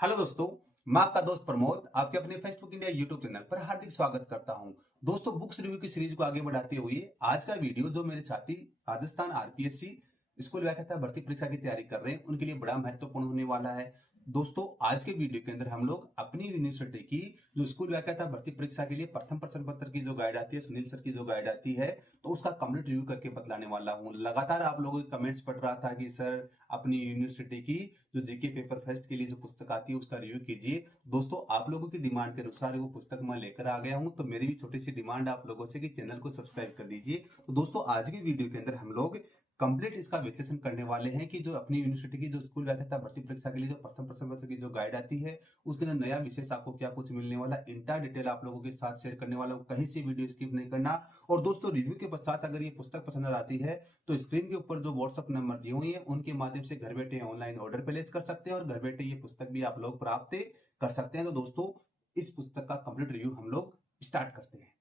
Hello दोस्तों, मैं आपका दोस्त प्रमोद आपके अपने फेसबुक इंडिया यूट्यूब चैनल पर हार्दिक स्वागत करता हूं। दोस्तों, बुक्स रिव्यू की सीरीज को आगे बढ़ाते हुए आज का वीडियो जो मेरे साथी राजस्थान आरपीएससी स्कूल व्याख्याता भर्ती परीक्षा की तैयारी कर रहे हैं उनके लिए बड़ा महत्वपूर्ण होने वाला है। दोस्तों, आज के वीडियो के अंदर हम लोग अपनी यूनिवर्सिटी की जो स्कूल व्याख्याता भर्ती परीक्षा के लिए प्रथम प्रश्न पत्र की जो गाइड आती है, सुनील सर की जो गाइड आती है, तो उसका कंप्लीट रिव्यू करके बतलाने वाला हूँ। लगातार आप लोगों के कमेंट्स पढ़ रहा था कि सर अपनी यूनिवर्सिटी की जो जीके पेपर फर्स्ट के लिए जो पुस्तक आती है उसका रिव्यू कीजिए। दोस्तों, आप लोगों की डिमांड के अनुसार वो पुस्तक मैं लेकर आ गया हूं, तो मेरी भी छोटी सी डिमांड आप लोगों से कि चैनल को सब्सक्राइब कर दीजिए। तो दोस्तों, आज की वीडियो के अंदर हम लोग कंप्लीट इसका विश्लेषण करने वाले हैं कि जो अपनी यूनिवर्सिटी की जो स्कूल व्याख्याता भर्ती परीक्षा के लिए जो प्रथम प्रश्न पत्र की जो गाइड आती है उसके अंदर नया विशेष आपको क्या कुछ मिलने वाला, इंटा डिटेल आप लोगों के साथ शेयर करने वाला हूं। कहीं से वीडियो स्किप नहीं करना। और दोस्तों, रिव्यू के पश्चात अगर ये पुस्तक पसंद आती है तो स्क्रीन के ऊपर जो व्हाट्सएप नंबर दिए हुए हैं उनके माध्यम से घर बैठे ऑनलाइन ऑर्डर प्लेस कर सकते हैं और घर बैठे ये पुस्तक भी आप लोग प्राप्त कर सकते हैं। तो दोस्तों, इस पुस्तक का कंप्लीट रिव्यू हम लोग स्टार्ट करते हैं।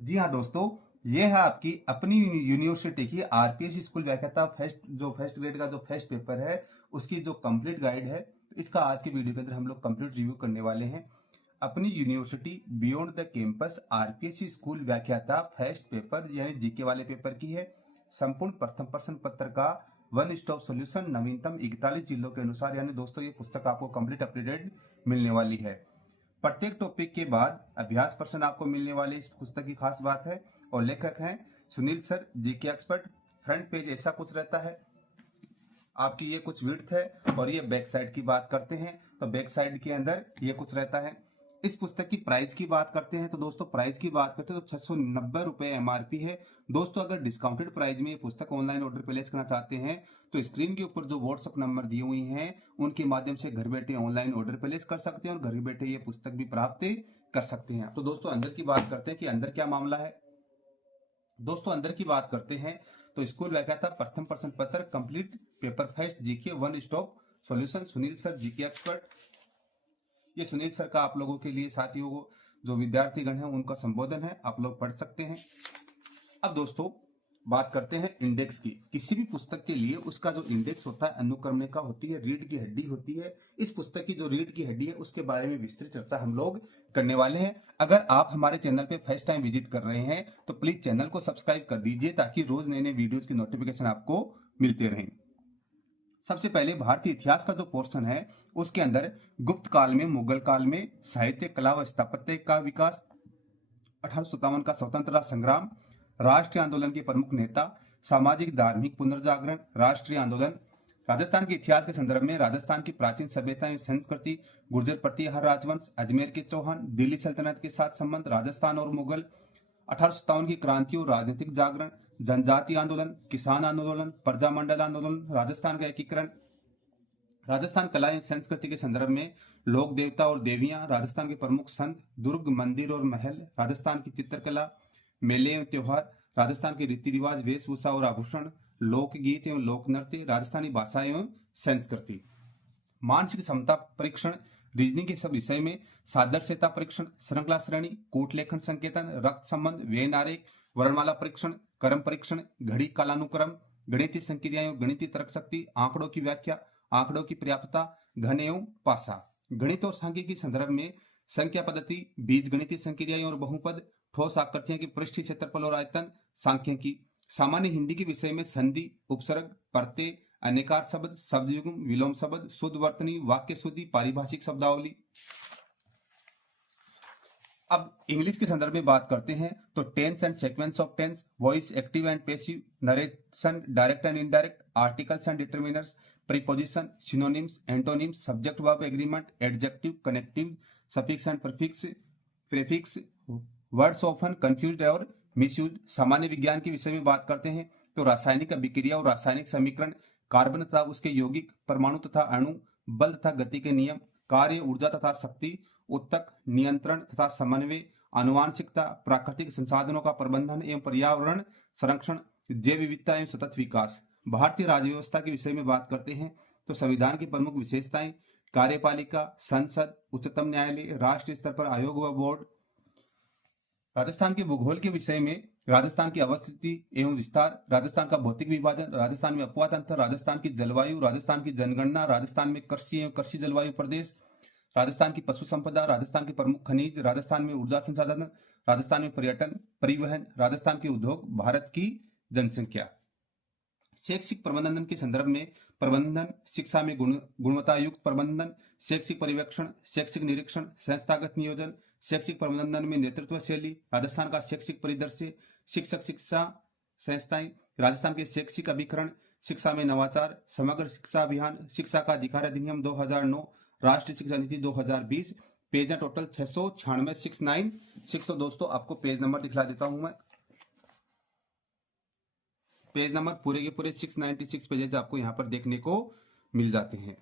जी हाँ दोस्तों, ये है आपकी अपनी यूनिवर्सिटी की आरपीएस स्कूल व्याख्याता फर्स्ट ग्रेड का जो फर्स्ट पेपर है उसकी जो कंप्लीट गाइड है, इसका आज के वीडियो के अंदर हम लोग कंप्लीट रिव्यू करने वाले हैं। अपनी university beyond the campus RPS school व्याख्याता फर्स्ट पेपर यानी जीके वाले पेपर की है। संपूर्ण प्रथम प्रश्न पत्र का वन स्टॉप सोल्यूशन नवीनतम 41 जिलों के अनुसार, यानी दोस्तों ये पुस्तक आपको कंप्लीट अपडेटेड मिलने वाली है। प्रत्येक टॉपिक के बाद अभ्यास प्रश्न आपको मिलने वाले इस पुस्तक की खास बात है। और लेखक हैं Sunil sir, GK expert. Front page ऐसा कुछ रहता है आपकी, ये कुछ विड्थ है। और ये बैक साइड की बात करते हैं तो बैक साइड के अंदर ये कुछ रहता है। इस पुस्तक की प्राइस की बात करते हैं तो दोस्तों प्राइस की बात करते हैं तो 690 रुपए एमआरपी है। दोस्तों, अगर डिस्काउंटेड प्राइस में ये पुस्तक ऑनलाइन ऑर्डर प्लेस करना चाहते हैं तो स्क्रीन के ऊपर जो व्हाट्सएप नंबर दिए हुए हैं उनके माध्यम से घर बैठे ऑनलाइन ऑर्डर प्लेस कर सकते हैं और घर बैठे ये पुस्तक भी प्राप्त कर सकते हैं। तो दोस्तों, अंदर की बात करते हैं कि अंदर क्या मामला है। दोस्तों, अंदर की बात करते हैं तो स्कूल व्याख्याता प्रथम प्रश्न पत्र complete paper first GK one stop solution Sunil sir, GK expert. ये सुनील सर का आप लोगों के लिए, साथियों को जो विद्यार्थीगण है उनका संबोधन है, आप लोग पढ़ सकते हैं। अब दोस्तों, बात करते हैं इंडेक्स की। किसी भी पुस्तक के लिए उसका जो इंडेक्स होता है अनुक्रमणिका होती है, रीढ़ की हड्डी होती है। इस पुस्तक की जो रीढ़ की हड्डी है उसके बारे में विस्तृत चर्चा हम लोग करने वाले हैं। अगर आप हमारे चैनल पे फर्स्ट टाइम विजिट कर रहे हैं तो प्लीज चैनल को सब्सक्राइब कर दीजिए ताकि रोज नए नए वीडियोज की नोटिफिकेशन आपको मिलते रहें। सबसे पहले भारतीय इतिहास का जो पोर्शन है उसके अंदर गुप्त काल में, मुगल काल में साहित्य, कला व स्थापत्य का विकास, 1857 का स्वतंत्रता संग्राम, राष्ट्रीय आंदोलन के प्रमुख नेता, सामाजिक धार्मिक पुनर्जागरण, राष्ट्रीय आंदोलन, राजस्थान के इतिहास के संदर्भ में राजस्थान की प्राचीन सभ्यता एवं संस्कृति, गुर्जर प्रतिहार राजवंश, अजमेर के चौहान, दिल्ली सल्तनत के साथ संबंध, राजस्थान और मुगल, 1857 की क्रांति और राजनीतिक जागरण, जनजातीय आंदोलन, किसान आंदोलन, प्रजामंडल आंदोलन, राजस्थान का एकीकरण, राजस्थान कला एवं संस्कृति के संदर्भ में लोक देवता और देवियां, राजस्थान के प्रमुख संत, दुर्ग, मंदिर और महल, राजस्थान की चित्रकला, मेले एवं त्योहार, राजस्थान के रीति रिवाज, वेशभूषा और आभूषण, लोकगीत एवं लोक नृत्य, राजस्थानी भाषा एवं संस्कृति। मानसिक क्षमता परीक्षण, रीजनिंग के सब विषय में सादृश्यता परीक्षण, श्रृंखला श्रेणी, कूट लेखन संकेतन, रक्त संबंध, व्यय आरेख, वर्णमाला परीक्षण, कर्म परीक्षण, घड़ी कालानुक्रम, गणितीय संक्रियाएं एवं गणितीय तर्क शक्ति, आंकड़ों की व्याख्या, आंकड़ों की पर्याप्तता, घन एवं पासा, गणित और सांख्यिकी के संदर्भ में संख्या पद्धति, बीज गणितीय संक्रियाएं और बहुपद, ठोस आकृतियों की पृष्ठीय क्षेत्रफल और आयतन, सांख्यिकी, सामान्य हिंदी के विषय में संधि, उपसर्ग, प्रत्यय, अनेकार शब्द, शब्द युग्म, विलोम शब्द, शुद्ध वर्तनी, वाक्य शुद्धि, पारिभाषिक शब्दावली। अब इंग्लिश के संदर्भ में बात करते हैं तो tense and sequence of tense, voice, active and passive, narration, direct and indirect, articles and determiners, preposition, synonyms, antonyms, subject verb agreement, adjective, connective, suffix and prefix, words often confused और misused. सामान्य विज्ञान के विषय में बात करते हैं तो रासायनिक अभिक्रिया और रासायनिक समीकरण, कार्बन तथा उसके यौगिक, परमाणु तथा अणु, बल तथा गति के नियम, कार्य, ऊर्जा तथा शक्ति, उत्तक, नियंत्रण तथा समन्वय, आनुवांशिकता, प्राकृतिक संसाधनों का प्रबंधन एवं पर्यावरण संरक्षण, जैव विविधता एवं सतत विकास। भारतीय राज्य व्यवस्था के विषय में बात करते हैं तो संविधान की प्रमुख विशेषताएं, कार्यपालिका, संसद, उच्चतम न्यायालय, राष्ट्रीय स्तर पर आयोग व बोर्ड। राजस्थान के भूगोल के विषय में राजस्थान की अवस्थिति एवं विस्तार, राजस्थान का भौतिक विभाजन, राजस्थान में अपवाद तंत्र, राजस्थान की जलवायु, राजस्थान की जनगणना, राजस्थान में कृषि एवं कृषि जलवायु प्रदेश, राजस्थान की पशु संपदा, राजस्थान के प्रमुख खनिज, राजस्थान में ऊर्जा संसाधन, राजस्थान में पर्यटन परिवहन, राजस्थान के उद्योग, भारत की जनसंख्या। शैक्षिक प्रबंधन के संदर्भ में प्रबंधन, शिक्षा में गुणवत्ता युक्त प्रबंधन, शैक्षिक पर्यवेक्षण, शैक्षिक निरीक्षण, संस्थागत नियोजन, शैक्षिक प्रबंधन में नेतृत्व शैली, राजस्थान का शैक्षिक परिदृश्य, शिक्षक शिक्षा संस्थाएं, राजस्थान के शैक्षिक अभिकरण, शिक्षा में नवाचार, समग्र शिक्षा अभियान, शिक्षा का अधिकार अधिनियम 2009, राष्ट्रीय शिक्षा नीति 2020। पेज है टोटल 696, 696। दोस्तों आपको पेज नंबर दिखला देता हूं मैं। पेज नंबर पूरे के पूरे 696 पेजेज आपको यहाँ पर देखने को मिल जाते हैं।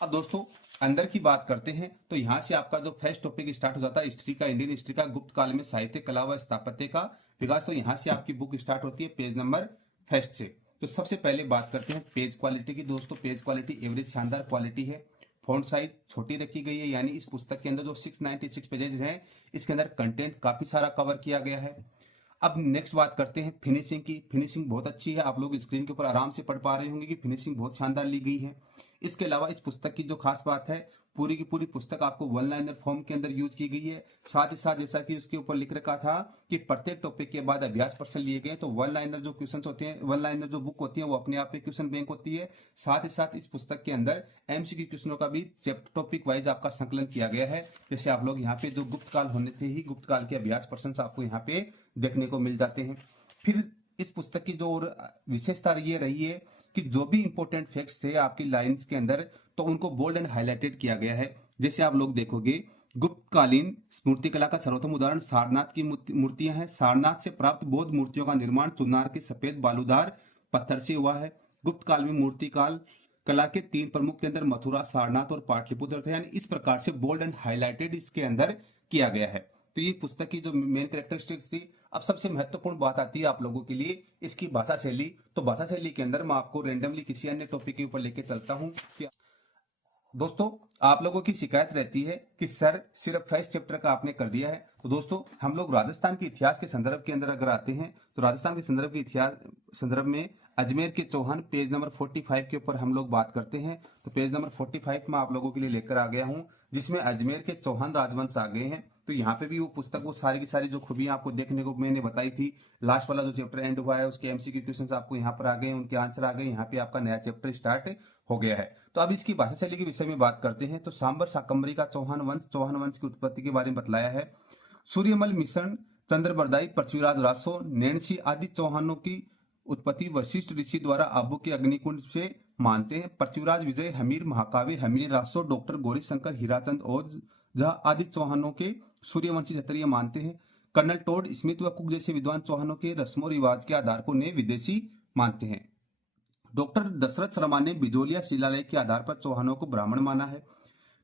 अब दोस्तों अंदर की बात करते हैं तो यहाँ से आपका जो फर्स्ट टॉपिक स्टार्ट हो जाता है हिस्ट्री का, इंडियन हिस्ट्री का, गुप्त काल में साहित्य, कला व स्थापत्य का विकास। तो यहाँ से आपकी बुक स्टार्ट होती है पेज नंबर फर्स्ट से। तो सबसे पहले बात करते हैं पेज क्वालिटी की। दोस्तों पेज क्वालिटी एवरेज शानदार क्वालिटी है। फॉन्ट साइज छोटी रखी गई है, यानी इस पुस्तक के अंदर जो 696 पेजेज हैं इसके अंदर कंटेंट काफी सारा कवर किया गया है। अब नेक्स्ट बात करते हैं फिनिशिंग की। फिनिशिंग बहुत अच्छी है, आप लोग स्क्रीन के ऊपर आराम से पढ़ पा रहे होंगे कि फिनिशिंग बहुत शानदार ली गई है। इसके अलावा इस पुस्तक की जो खास बात है, पूरी की पूरी पुस्तक आपको वन लाइनर फॉर्म के अंदर यूज की गई है। साथ ही साथ जैसा कि उसके ऊपर लिख रखा था कि प्रत्येक टॉपिक के बाद अभ्यास प्रश्न लिए गए। तो वन लाइनर जो क्वेश्चन होते हैं, वन लाइनर जो बुक होती है वो अपने आप में क्वेश्चन बैंक होती है। साथ ही साथ इस पुस्तक के अंदर एमसीक्यू क्वेश्चनों का भी चैप्टर टॉपिक वाइज आपका संकलन किया गया है। जैसे आप लोग यहाँ पे जो गुप्त काल होने थे ही गुप्त काल के अभ्यास प्रश्न आपको यहाँ पे देखने को मिल जाते हैं। फिर इस पुस्तक की जो और विशेषता ये रही है कि जो भी इंपॉर्टेंट फैक्ट्स थे आपकी लाइंस के अंदर, तो उनको बोल्ड एंड हाईलाइटेड किया गया है। जैसे आप लोग देखोगे, गुप्तकालीन मूर्तिकला का सर्वोत्तम उदाहरण सारनाथ की मूर्तियां हैं। सारनाथ से प्राप्त बौद्ध मूर्तियों का निर्माण चुनार के सफेद बालूदार पत्थर से हुआ है। गुप्त काल में मूर्तिकाल कला के 3 प्रमुख केंद्र मथुरा, सारनाथ और पाटलिपुत्र थे। यानी इस प्रकार से बोल्ड एंड हाईलाइटेड इसके अंदर किया गया है। तो ये पुस्तक की जो मेन कैरेक्टरिस्टिक्स थी। अब सबसे महत्वपूर्ण बात आती है आप लोगों के लिए इसकी भाषा शैली। तो भाषा शैली के अंदर मैं आपको रेंडमली किसी अन्य टॉपिक के ऊपर लेके चलता हूं। दोस्तों आप लोगों की शिकायत रहती है कि सर सिर्फ फर्स्ट चैप्टर का आपने कर दिया है। तो दोस्तों हम लोग राजस्थान के इतिहास के संदर्भ के अंदर अगर आते हैं तो राजस्थान के संदर्भ के इतिहास संदर्भ में अजमेर के चौहान पेज नंबर 45 के ऊपर हम लोग बात करते हैं। तो पेज नंबर 45 में आप लोगों के लिए लेकर आ गया हूं, जिसमें अजमेर के चौहान राजवंश आ गए हैं। तो यहाँ पे भी वो पुस्तक वो सारी की सारी जो खूबियां आपको देखने को मैंने बताई थी, लास्ट वाला जो चैप्टर एंड हुआ है उसके एमसीक्यू क्वेश्चंस आपको यहाँ पर आ गए, उनके आंसर आ गए। यहाँ पे आपका नया चैप्टर स्टार्ट हो गया है। तो अब इसकी भाषा शैली के विषय में बात करते हैं। तो सांबर शाकंभरी का चौहान वंश की उत्पत्ति के बारे में बतलाया है। सूर्यमल मिश्रण, चंद्रबरदाई, पृथ्वीराज रासो, नैणसी आदि चौहानों की उत्पत्ति वशिष्ठ ऋषि द्वारा आबू के अग्निकुंड से मानते हैं। पृथ्वीराज विजय, हमीर महाकाव्य, हमीर रासो, डॉक्टर गौरीशंकर, हीराचंद ओझा आदि चौहानों के सूर्यवंशी क्षत्रिय मानते हैं। कर्नल टोड स्मिथ व कुक जैसे विद्वान चौहानों के रस्मों रिवाज के आधार पर उन्हें विदेशी मानते हैं। डॉक्टर दशरथ शर्मा ने बिजोलिया शिलालेख के आधार पर चौहानों को ब्राह्मण माना है।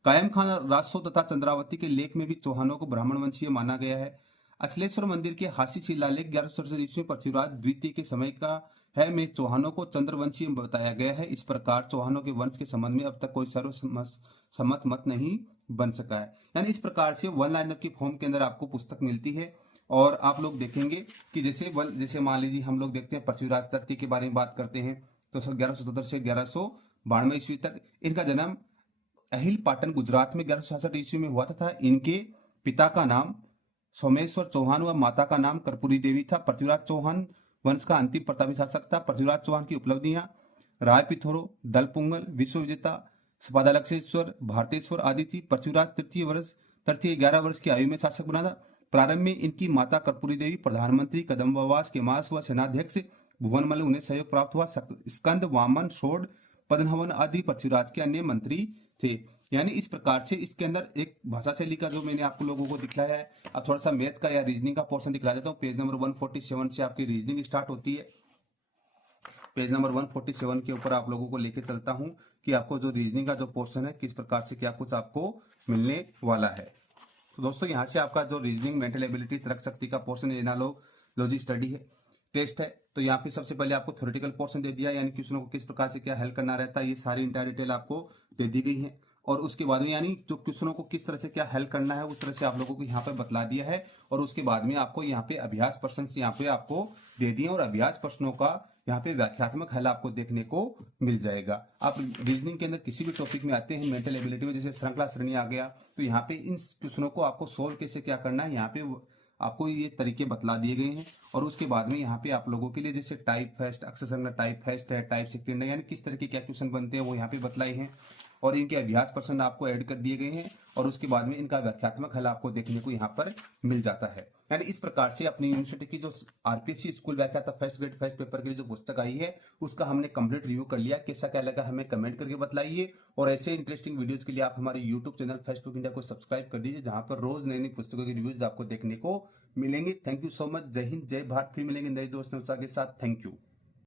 कायम खान राजसो तथा चंद्रावती के लेख में भी चौहानों को ब्राह्मण वंशीय माना गया है। अचलेश्वर मंदिर के हासी शिलालेख 1167 ईस्वी पृथ्वीराज द्वितीय के समय का है, में चौहानों को चंद्रवंशीय बताया गया है। इस प्रकार चौहानों के वंश के संबंध में अब तक कोई सर्वसम्मत मत नहीं बन सका है। यानी इस प्रकार से वन लाइनर की फॉर्म के अंदर आपको पुस्तक मिलती है। और आप लोग देखेंगे कि जैसे मान लीजिए हम लोग देखते हैं पृथ्वीराज तृतीय के बारे में बात करते हैं। तो 1177 से 1192 ईस्वी तक इनका जन्म अहिल पाटन गुजरात में 1166 ईस्वी में हुआ था। इनके पिता का नाम सोमेश्वर चौहान व माता का नाम कर्पूरी देवी था। पृथ्वीराज चौहान वंश का अंतिम प्रतापी शासक था। पृथ्वीराज चौहान की उपलब्धियां राय पिथोरो, दलपुंगल, विश्व विजेता, सपादालक्षेश्वर, भारतेश्वर आदि थी। पृथ्वीराज तृतीय 11 वर्ष की आयु में शासक बना था। प्रारंभ में इनकी माता कर्पूरी देवी प्रधानमंत्री कदम्बावास के मास व सेनाध्यक्ष भुवनमल उन्हें सहयोग प्राप्त हुआ। स्कंद, वामन, शोड, पद्महवन आदि पृथ्वीराज के अन्य मंत्री थे। यानी इस प्रकार से इसके अंदर एक भाषा शैली का जो मैंने आपको लोगों को दिखलाया है। अब थोड़ा सा मैथ का या रीजनिंग का पोर्शन दिखला देता हूँ। पेज नंबर 147 से आपकी रीजनिंग स्टार्ट होती है। पेज नंबर 147 के ऊपर आप लोगों को लेके चलता हूँ कि आपको जो रीजनिंग का जो पोर्शन है किस प्रकार से क्या कुछ आपको मिलने वाला है। तो दोस्तों यहाँ से आपका जो रीजनिंग, मेंटल एबिलिटी, तर्क शक्ति का पोर्शन, एनालॉजी स्टडी है, टेस्ट है। तो यहाँ पे सबसे पहले आपको थ्योरेटिकल पोर्शन दे दिया, यानी क्वेश्चनों को किस प्रकार से क्या हल करना रहता है, ये सारी इंटायर डिटेल आपको दे दी गई है। और उसके बाद में यानी जो क्वेश्चनों को किस तरह से क्या हल करना है उस तरह से आप लोगों को यहाँ पे बतला दिया है। और उसके बाद में आपको यहाँ पे अभ्यास प्रश्न यहाँ पे आपको दे दिए और अभ्यास प्रश्नों का यहाँ पे व्याख्यात्मक हल आपको देखने को मिल जाएगा। आप रीजनिंग के अंदर किसी भी टॉपिक में आते हैं, मेंटल एबिलिटी में जैसे श्रृंखला श्रेणी आ गया, तो यहाँ पे इन क्वेश्चनों को आपको सोल्व कैसे क्या करना है यहाँ पे आपको ये तरीके बतला दिए गए हैं। और उसके बाद में यहाँ पे आप लोगों के लिए जैसे टाइप फर्स्ट, अक्षर संज्ञा टाइप फर्स्ट है, टाइप सेकंड है, यानी किस तरह के क्या क्वेश्चन बनते हैं वो यहाँ पे बतलाए हैं। और इनके अभ्यास प्रश्न आपको ऐड कर दिए गए हैं और उसके बाद में इनका व्याख्यात्मक हल आपको देखने को यहाँ पर मिल जाता है। यानी इस प्रकार से अपनी यूनिवर्सिटी की जो आरपीएससी स्कूल व्याख्याता फर्स्ट ग्रेड फर्स्ट पेपर के लिए जो पुस्तक आई है उसका हमने कंप्लीट रिव्यू कर लिया। कैसा क्या लगा हमें कमेंट करके बताइए और ऐसे इंटरेस्टिंग वीडियोस के लिए आप हमारे YouTube channel first book India को सब्सक्राइब कर दीजिए, जहां पर रोज नई नई पुस्तकों के रिव्यूज आपको देखने को मिलेंगे। Thank you so much. जय हिंद, जय भारत। फिर मिलेंगे नए दोस्त के साथ। Thank you.